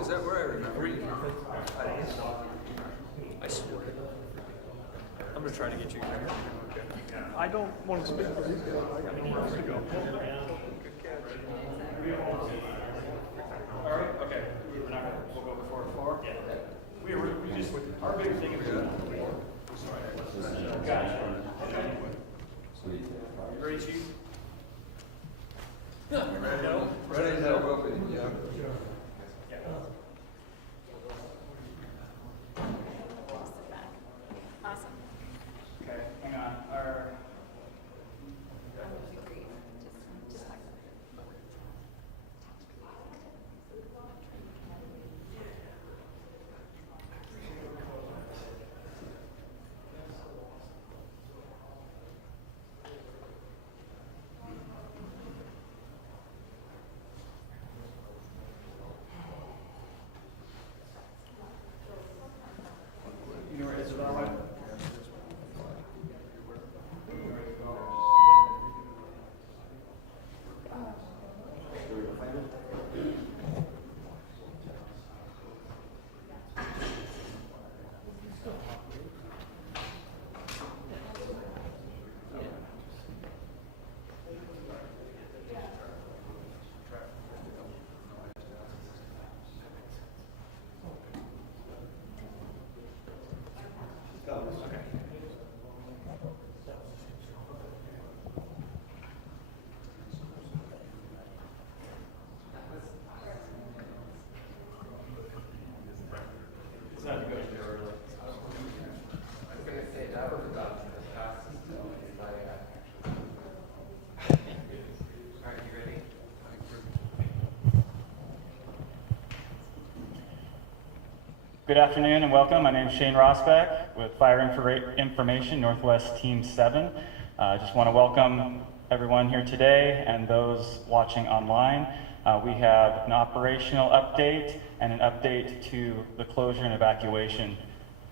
Is that where I remember you? I swear. I'm gonna try to get you here. I don't want to speak for these guys. I got nowhere else to go. All right, okay. We'll go before 4. Yeah. We just, our big thing is gotcha. You ready, Chief? Ready to go? Ready to go, yeah. Awesome. Okay, hang on. Our Just like you know where Isabel went? Good afternoon and welcome. My name is Shane Rosbeck with Fire Information Northwest Team 7. I just want to welcome everyone here today and those watching online. We have an operational update and an update to the closure and evacuation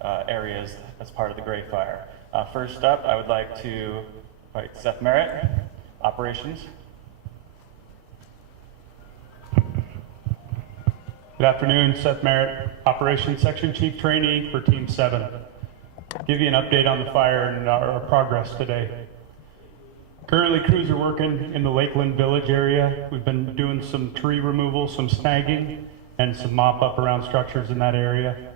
areas as part of the Gray Fire. First up, I would like to invite Seth Merritt, Operations. Good afternoon, Seth Merritt, Operations Section Chief Trainee for Team 7. Give you an update on the fire and our progress today. Currently, crews are working in the Lakeland Village area. We've been doing some tree removal, some snagging, and some mop up around structures in that area.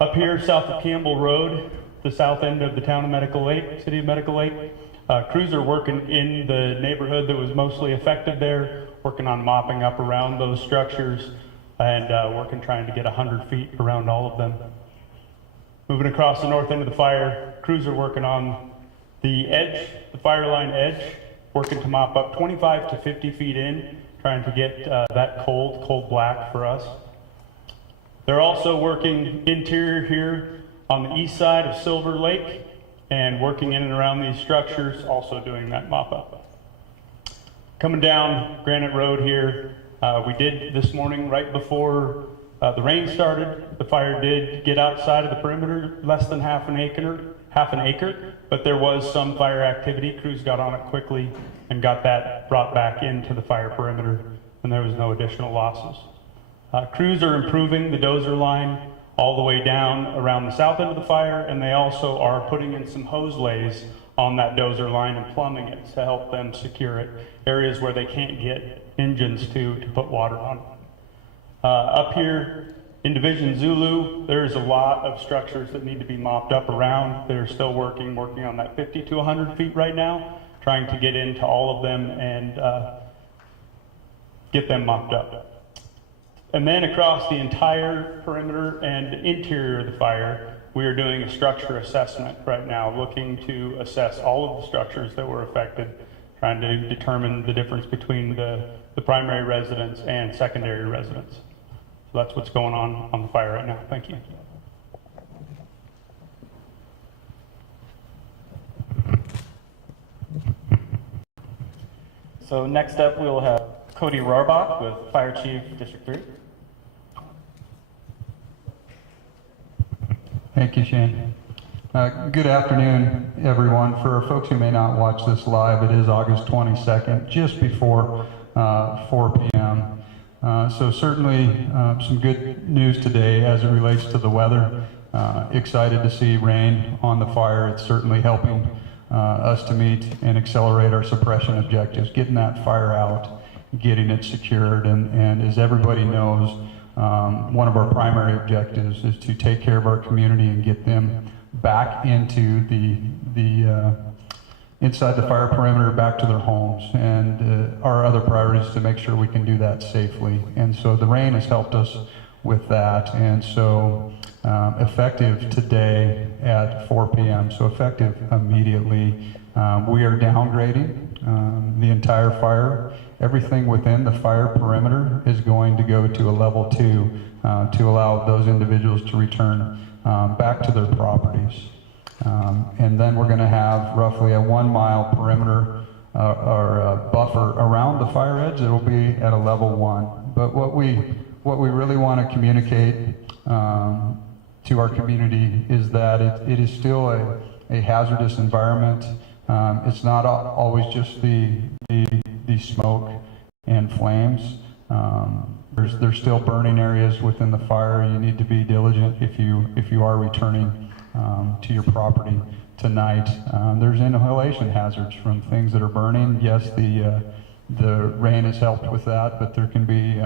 Up here, south of Campbell Road, the south end of the town of Medical Lake, city of Medical Lake, crews are working in the neighborhood that was mostly affected there, working on mopping up around those structures. and working trying to get 100 feet around all of them. Moving across the north end of the fire, crews are working on the edge, the fire line edge, working to mop up 25 to 50 feet in, trying to get that cold black for us. They're also working interior here on the east side of Silver Lake and working in and around these structures, also doing that mop up. Coming down Granite Road here, we did this morning right before the rain started. The fire did get outside of the perimeter, less than half an acre, but there was some fire activity. Crews got on it quickly and got that brought back into the fire perimeter, and there was no additional losses. Crews are improving the dozer line all the way down around the south end of the fire, and they also are putting in some hose lays on that dozer line and plumbing it to help them secure it, areas where they can't get engines to put water on. Up here in Division Zulu, there's a lot of structures that need to be mopped up around. They're still working on that 50 to 100 feet right now, trying to get into all of them and get them mopped up. And then across the entire perimeter and interior of the fire, we are doing a structure assessment right now, looking to assess all of the structures that were affected, trying to determine the difference between the primary residence and secondary residence. So that's what's going on the fire right now. Thank you. So next up, we'll have Cody Rohrbach with Fire Chief District 3. Thank you, Shane. Good afternoon, everyone. For folks who may not watch this live, it is August 22nd, just before 4 p.m. So certainly some good news today as it relates to the weather. Excited to see rain on the fire. It's certainly helping us to meet and accelerate our suppression objectives, getting that fire out, getting it secured, and as everybody knows, one of our primary objectives is to take care of our community and get them back into inside the fire perimeter, back to their homes. And our other priority is to make sure we can do that safely. And so the rain has helped us with that. And so effective today at 4 p.m., so effective immediately, we are downgrading the entire fire. Everything within the fire perimeter is going to go to a level 2 to allow those individuals to return back to their properties. And then we're going to have roughly a 1 mile perimeter or a buffer around the fire edge that will be at a level 1. But what we really want to communicate to our community is that it is still a hazardous environment. It's not always just the smoke and flames. There's still burning areas within the fire. You need to be diligent if you are returning to your property tonight. There's inhalation hazards from things that are burning. Yes, the rain has helped with that, but there can be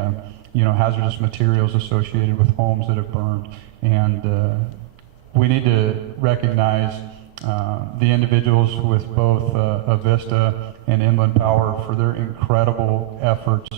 hazardous materials associated with homes that have burned, and we need to recognize the individuals with both Avista and Inland Power for their incredible efforts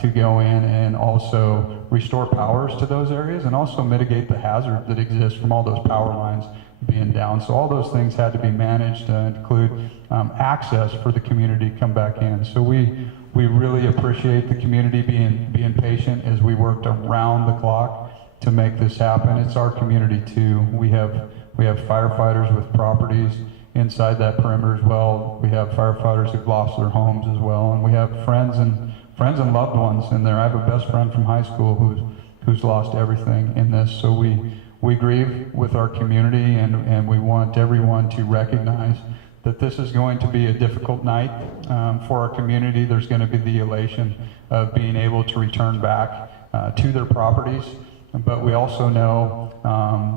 to go in and also restore powers to those areas and also mitigate the hazard that exists from all those power lines being down. So all those things had to be managed to include access for the community to come back in. So we really appreciate the community being patient as we worked around the clock to make this happen. It's our community too. We have firefighters with properties inside that perimeter as well. We have firefighters who've lost their homes as well, and we have friends and loved ones in there. I have a best friend from high school who's lost everything in this. So we grieve with our community, and we want everyone to recognize that this is going to be a difficult night for our community. There's going to be the elation of being able to return back to their properties. But we also know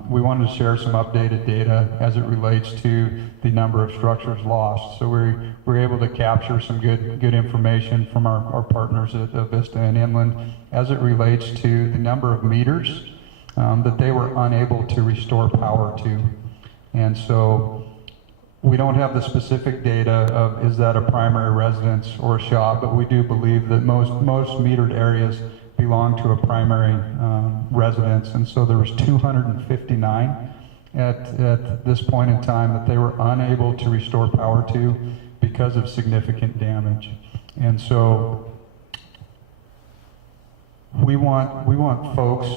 we wanted to share some updated data as it relates to the number of structures lost. So we're able to capture some good information from our partners at Avista and Inland as it relates to the number of meters that they were unable to restore power to. And so we don't have the specific data of is that a primary residence or a shop, but we do believe that most metered areas belong to a primary residence. And so there was 259 at this point in time that they were unable to restore power to because of significant damage. And so we want folks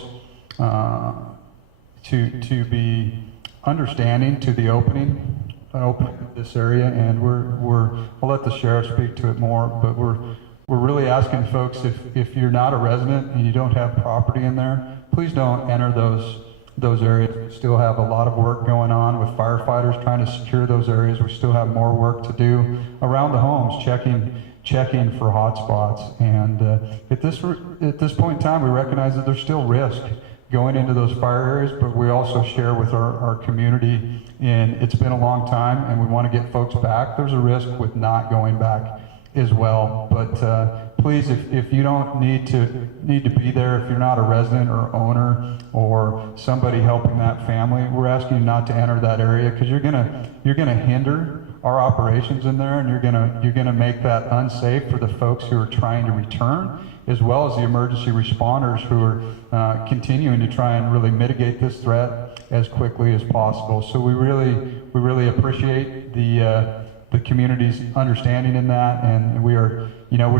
to be understanding to the opening of this area, and I'll let the sheriff speak to it more, but we're really asking folks, if you're not a resident and you don't have property in there, please don't enter those areas. We still have a lot of work going on with firefighters trying to secure those areas. We still have more work to do around the homes, checking for hot spots. And at this point in time, we recognize that there's still risk going into those fire areas, but we also share with our community, and it's been a long time and we want to get folks back. There's a risk with not going back as well. But please, if you don't need to be there, if you're not a resident or owner or somebody helping that family, we're asking you not to enter that area, because you're gonna hinder our operations in there, and you're gonna make that unsafe for the folks who are trying to return, as well as the emergency responders who are continuing to try and really mitigate this threat as quickly as possible. So we really appreciate the community's understanding in that, and we're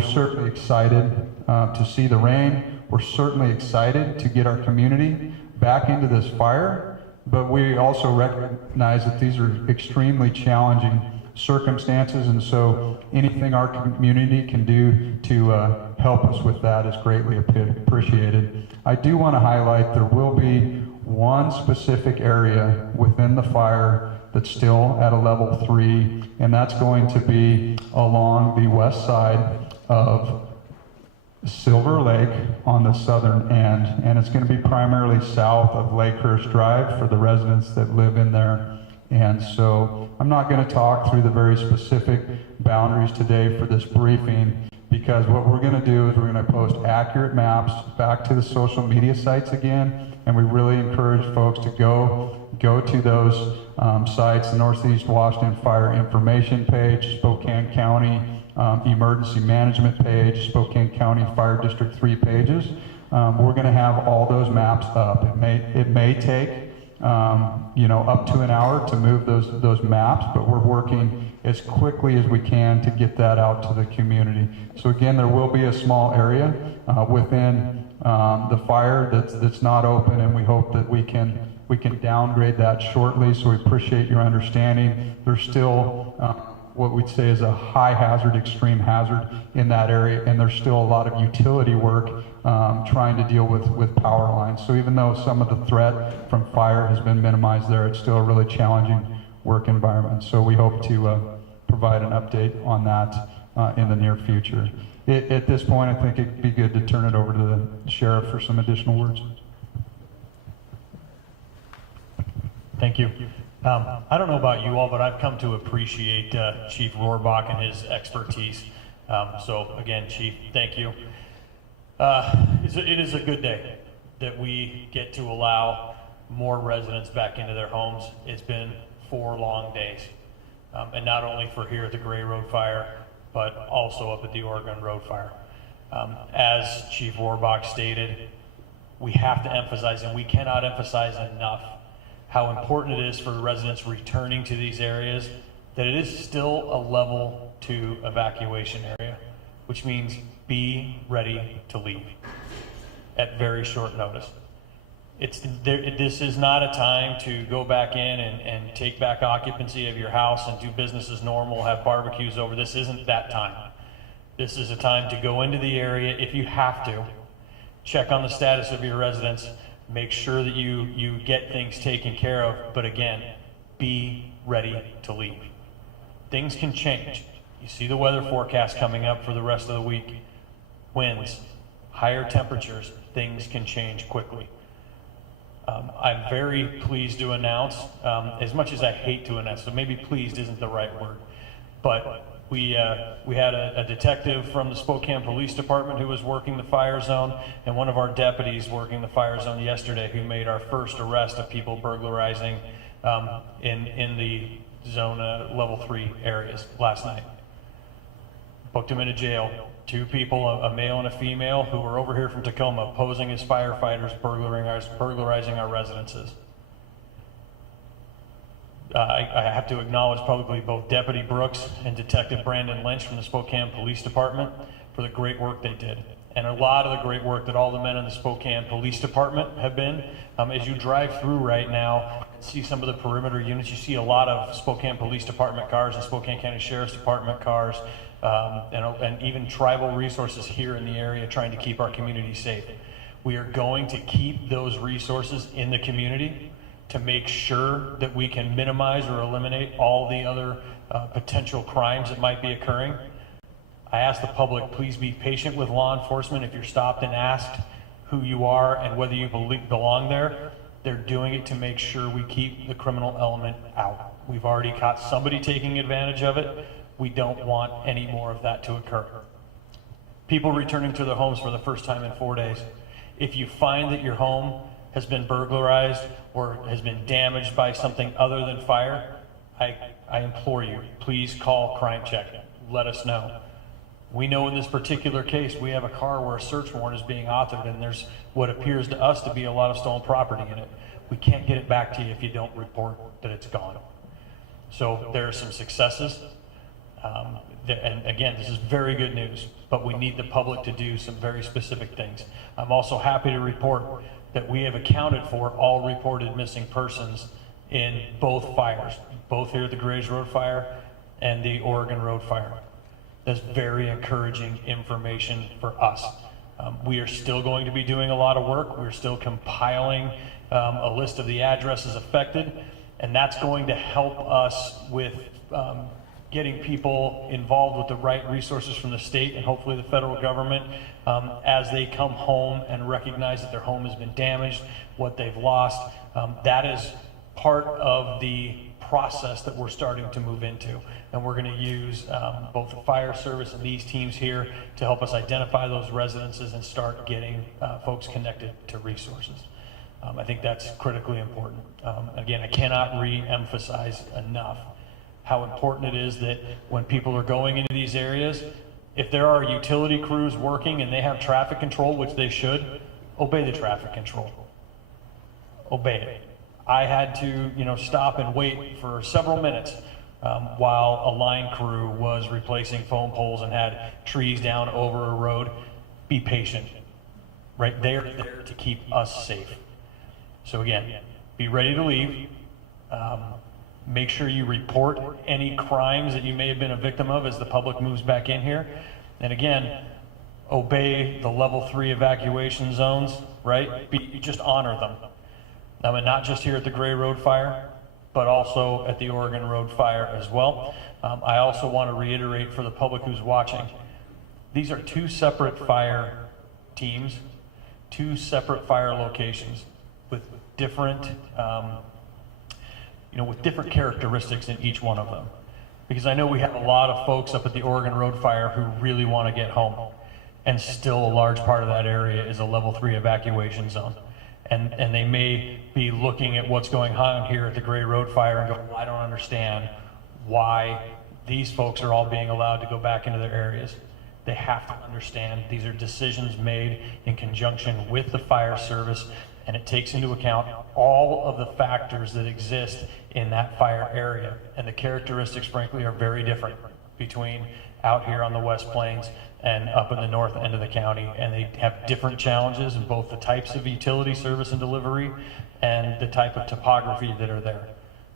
certainly excited to see the rain. We're certainly excited to get our community back into this fire, but we also recognize that these are extremely challenging circumstances, and so anything our community can do to help us with that is greatly appreciated. I do want to highlight there will be one specific area within the fire that's still at a level 3, and that's going to be along the west side of Silver Lake on the southern end, and it's going to be primarily south of Lakehurst Drive for the residents that live in there. And so I'm not going to talk through the very specific boundaries today for this briefing, because what we're going to do is we're going to post accurate maps back to the social media sites again, and we really encourage folks to go to those sites, the Northeast Washington Fire Information page, Spokane County Emergency Management page, Spokane County Fire District 3 pages. We're going to have all those maps up. It may take up to an hour to move those maps, but we're working as quickly as we can to get that out to the community. So again, there will be a small area within the fire that's not open, and we hope that we can downgrade that shortly. So we appreciate your understanding. There's still what we'd say is a high hazard, extreme hazard in that area, and there's still a lot of utility work trying to deal with power lines. So even though some of the threat from fire has been minimized there, it's still a really challenging work environment. So we hope to provide an update on that in the near future. At this point, I think it'd be good to turn it over to the sheriff for some additional words. Thank you. I don't know about you all, but I've come to appreciate Chief Rohrbach and his expertise. So again, Chief, thank you. It is a good day that we get to allow more residents back into their homes. It's been 4 long days, and not only for here at the Gray Road Fire, but also up at the Oregon Road Fire. As Chief Rohrbach stated, we have to emphasize, and we cannot emphasize enough, how important it is for residents returning to these areas, that it is still a level 2 evacuation area, which means be ready to leave at very short notice. This is not a time to go back in and take back occupancy of your house and do business as normal, have barbecues over. This isn't that time. This is a time to go into the area if you have to, check on the status of your residents, make sure that you get things taken care of, but again, be ready to leave. Things can change. You see the weather forecast coming up for the rest of the week. Winds, higher temperatures, things can change quickly. I'm very pleased to announce, as much as I hate to announce, so maybe pleased isn't the right word, but we had a detective from the Spokane Police Department who was working the fire zone, and one of our deputies working the fire zone yesterday who made our first arrest of people burglarizing in the zone level 3 areas last night. Booked him into jail, two people, a male and a female, who were over here from Tacoma posing as firefighters, burglarizing our residences. I have to acknowledge publicly both Deputy Brooks and Detective Brandon Lynch from the Spokane Police Department for the great work they did. And a lot of the great work that all the men in the Spokane Police Department have been. As you drive through right now and see some of the perimeter units, you see a lot of Spokane Police Department cars and Spokane County Sheriff's Department cars, and even tribal resources here in the area trying to keep our community safe. We are going to keep those resources in the community to make sure that we can minimize or eliminate all the other potential crimes that might be occurring. I ask the public, please be patient with law enforcement. If you're stopped and asked who you are and whether you belong there, they're doing it to make sure we keep the criminal element out. We've already caught somebody taking advantage of it. We don't want any more of that to occur. People returning to their homes for the first time in 4 days. If you find that your home has been burglarized or has been damaged by something other than fire, I implore you, please call Crime Check. Let us know. We know in this particular case, we have a car where a search warrant is being authored and there's what appears to us to be a lot of stolen property in it. We can't get it back to you if you don't report that it's gone. So there are some successes. And again, this is very good news, but we need the public to do some very specific things. I'm also happy to report that we have accounted for all reported missing persons in both fires, both here at the Grays Road fire and the Oregon Road fire. That's very encouraging information for us. We are still going to be doing a lot of work. We're still compiling a list of the addresses affected, and that's going to help us with getting people involved with the right resources from the state and hopefully the federal government as they come home and recognize that their home has been damaged, what they've lost. That is part of the process that we're starting to move into. And we're going to use both the fire service and these teams here to help us identify those residences and start getting folks connected to resources. I think that's critically important. Again, I cannot re-emphasize enough how important it is that when people are going into these areas, if there are utility crews working and they have traffic control, which they should, obey the traffic control. Obey it. I had to, stop and wait for several minutes while a line crew was replacing phone poles and had trees down over a road. Be patient, right? They're there to keep us safe. So again, be ready to leave. Make sure you report any crimes that you may have been a victim of as the public moves back in here. And again, obey the level 3 evacuation zones, right? Just honor them. And not just here at the Gray Road fire, but also at the Oregon Road fire as well. I also want to reiterate for the public who's watching, these are two separate fire teams, two separate fire locations with different, with different characteristics in each one of them. Because I know we have a lot of folks up at the Oregon Road fire who really want to get home. And still a large part of that area is a level 3 evacuation zone. And they may be looking at what's going on here at the Gray Road fire and go, well, I don't understand why these folks are all being allowed to go back into their areas. They have to understand these are decisions made in conjunction with the fire service, and it takes into account all of the factors that exist in that fire area. And the characteristics, frankly, are very different between out here on the West Plains and up in the north end of the county. And they have different challenges in both the types of utility service and delivery and the type of topography that are there.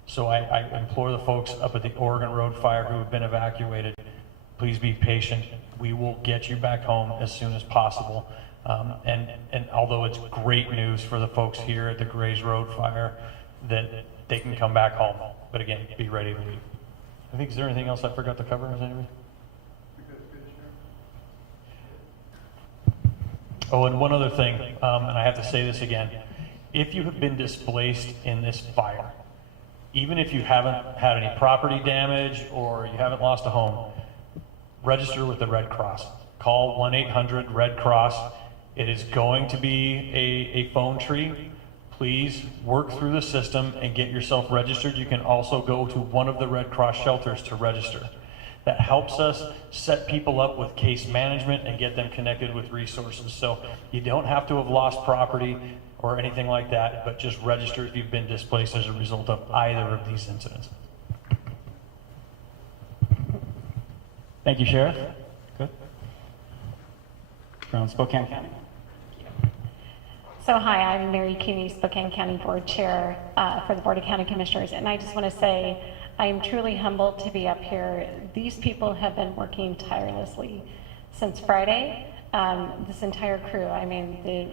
So I implore the folks up at the Oregon Road fire who have been evacuated, please be patient. We will get you back home as soon as possible. And although it's great news for the folks here at the Grays Road fire that they can come back home, but again, be ready to leave. I think, is there anything else I forgot to cover? Is anybody? Oh, and one other thing, and I have to say this again. If you have been displaced in this fire, even if you haven't had any property damage or you haven't lost a home, register with the Red Cross. Call 1-800-RED-CROSS. It is going to be a phone tree. Please work through the system and get yourself registered. You can also go to one of the Red Cross shelters to register. that helps us set people up with case management and get them connected with resources. So you don't have to have lost property or anything like that, but just register if you've been displaced as a result of either of these incidents. Thank you, Sheriff. Good. From Spokane County. So hi, I'm Mary Cooney, Spokane County Board Chair for the Board of County Commissioners, and I just want to say I am truly humbled to be up here. These people have been working tirelessly since Friday. This entire crew, I mean, the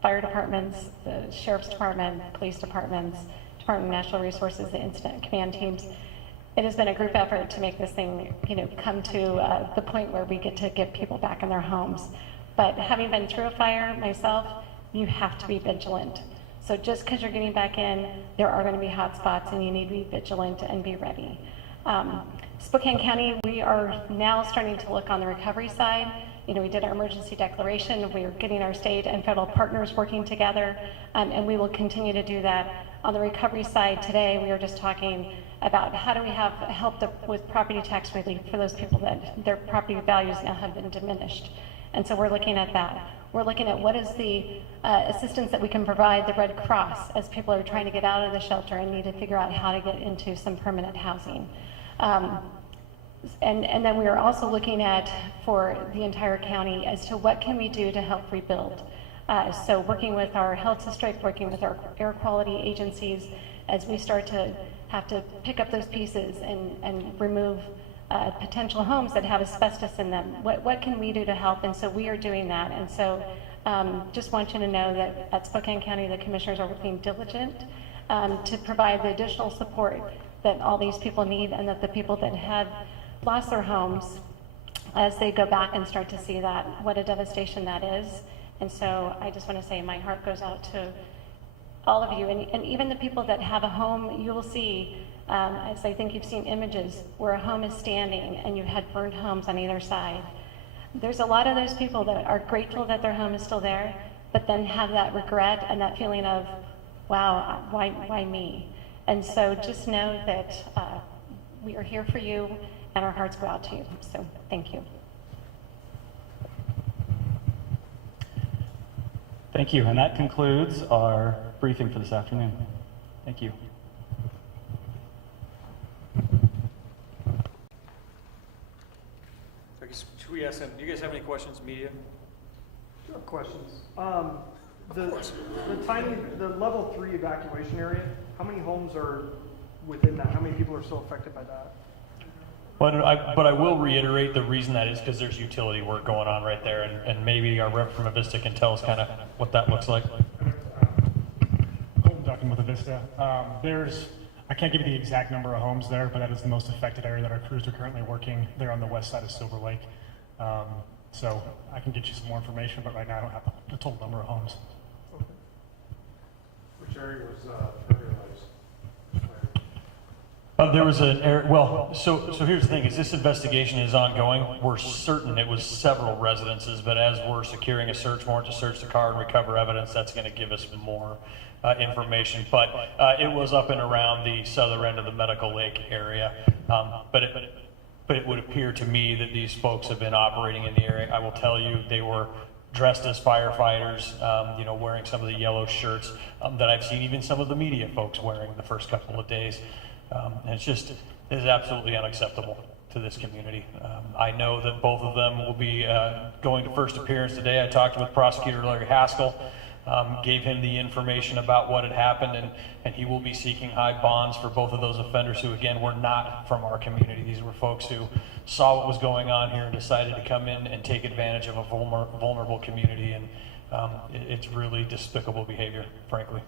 fire departments, the sheriff's department, police departments, Department of Natural Resources, the incident command teams. It has been a group effort to make this thing, come to the point where we get to get people back in their homes. But having been through a fire myself, you have to be vigilant. So just because you're getting back in, there are going to be hot spots and you need to be vigilant and be ready. Spokane County, we are now starting to look on the recovery side. We did our emergency declaration. We are getting our state and federal partners working together, and we will continue to do that. On the recovery side today, we are just talking about how do we have help with property tax relief for those people that their property values now have been diminished. And so we're looking at that. We're looking at what is the assistance that we can provide the Red Cross as people are trying to get out of the shelter and need to figure out how to get into some permanent housing. And then we are also looking at, for the entire county, as to what can we do to help rebuild. So working with our health district, working with our air quality agencies, as we start to have to pick up those pieces and remove potential homes that have asbestos in them. What can we do to help? And so we are doing that. And so just want you to know that at Spokane County, the commissioners are working diligent to provide the additional support that all these people need, and that the people that have lost their homes, as they go back and start to see that, what a devastation that is. And so I just want to say my heart goes out to all of you, and even the people that have a home. You will see, as I think you've seen images, where a home is standing and you had burned homes on either side. There's a lot of those people that are grateful that their home is still there, but then have that regret and that feeling of, wow, why me? And so just know that we are here for you, and our hearts go out to you. So thank you. Thank you, and that concludes our briefing for this afternoon. Thank you. Should we ask them, do you guys have any questions, media? Sure, questions. The level 3 evacuation area, how many homes are within that? How many people are still affected by that? But I will reiterate the reason that is because there's utility work going on right there, and maybe our rep from Avista can tell us kind of what that looks like. Colton Duckin with Avista. I can't give you the exact number of homes there, but that is the most affected area that our crews are currently working. They're on the west side of Silver Lake. So I can get you some more information, but right now I don't have the total number of homes. Okay. Which area was triggerized? There was an area, so here's the thing, is this investigation is ongoing. We're certain it was several residences, but as we're securing a search warrant to search the car and recover evidence, that's going to give us more information. But it was up and around the southern end of the Medical Lake area. But it would appear to me that these folks have been operating in the area. I will tell you, they were dressed as firefighters, wearing some of the yellow shirts that I've seen even some of the media folks wearing the first couple of days. And it is absolutely unacceptable to this community. I know that both of them will be going to first appearance today. I talked with Prosecutor Larry Haskell, gave him the information about what had happened, and he will be seeking high bonds for both of those offenders who, again, were not from our community. These were folks who saw what was going on here and decided to come in and take advantage of a vulnerable community, and it's really despicable behavior, frankly.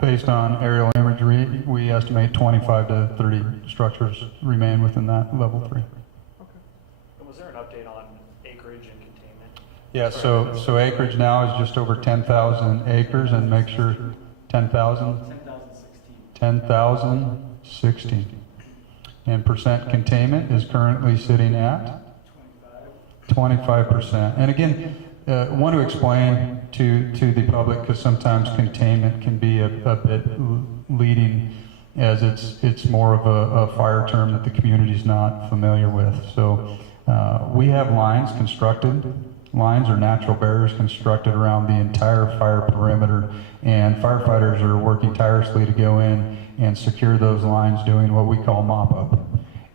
Based on aerial imagery, we estimate 25 to 30 structures remain within that level 3. Okay. And was there an update on acreage and containment? Yeah, so acreage now is just over 10,000 acres, and make sure 10,000? 10,016. And percent containment is currently sitting at? 25%. And again, want to explain to the public, because sometimes containment can be a bit leading. as it's more of a fire term that the community's not familiar with. So we have lines constructed. Lines are natural barriers constructed around the entire fire perimeter, and firefighters are working tirelessly to go in and secure those lines, doing what we call mop-up.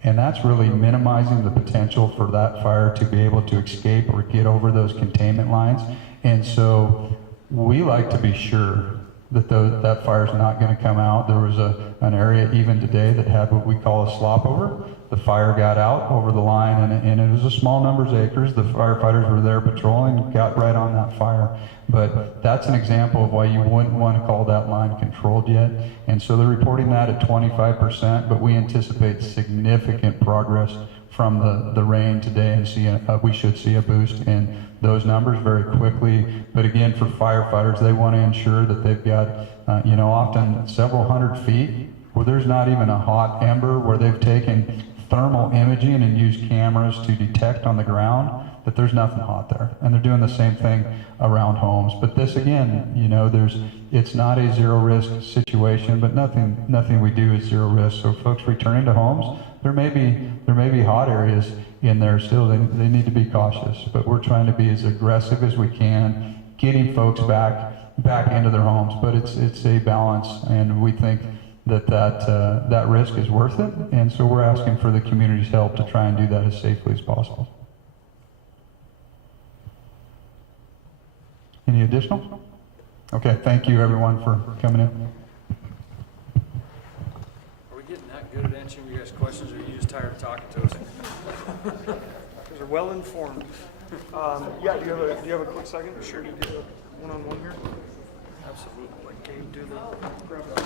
And that's really minimizing the potential for that fire to be able to escape or get over those containment lines. And so we like to be sure that that fire's not going to come out. There was an area even today that had what we call a slop over. The fire got out over the line, and it was a small number of acres. The firefighters were there patrolling, got right on that fire. But that's an example of why you wouldn't want to call that line controlled yet. And so they're reporting that at 25%, but we anticipate significant progress from the rain today, and we should see a boost in those numbers very quickly. But again, for firefighters, they want to ensure that they've got, often several hundred feet where there's not even a hot ember, where they've taken thermal imaging and used cameras to detect on the ground that there's nothing hot there. And they're doing the same thing around homes. But this, again, it's not a zero risk situation, but nothing we do is zero risk. So folks returning to homes, there may be hot areas in there still. They need to be cautious, but we're trying to be as aggressive as we can, getting folks back into their homes. But it's a balance, and we think that risk is worth it. And so we're asking for the community's help to try and do that as safely as possible. Any additional? Okay, thank you everyone for coming in. Are we getting that good at answering you guys' questions, or are you just tired of talking to us? Because they're well informed. Yeah, do you have a quick second? Sure, to do a one-on-one here? Absolutely. Okay, do the grab that.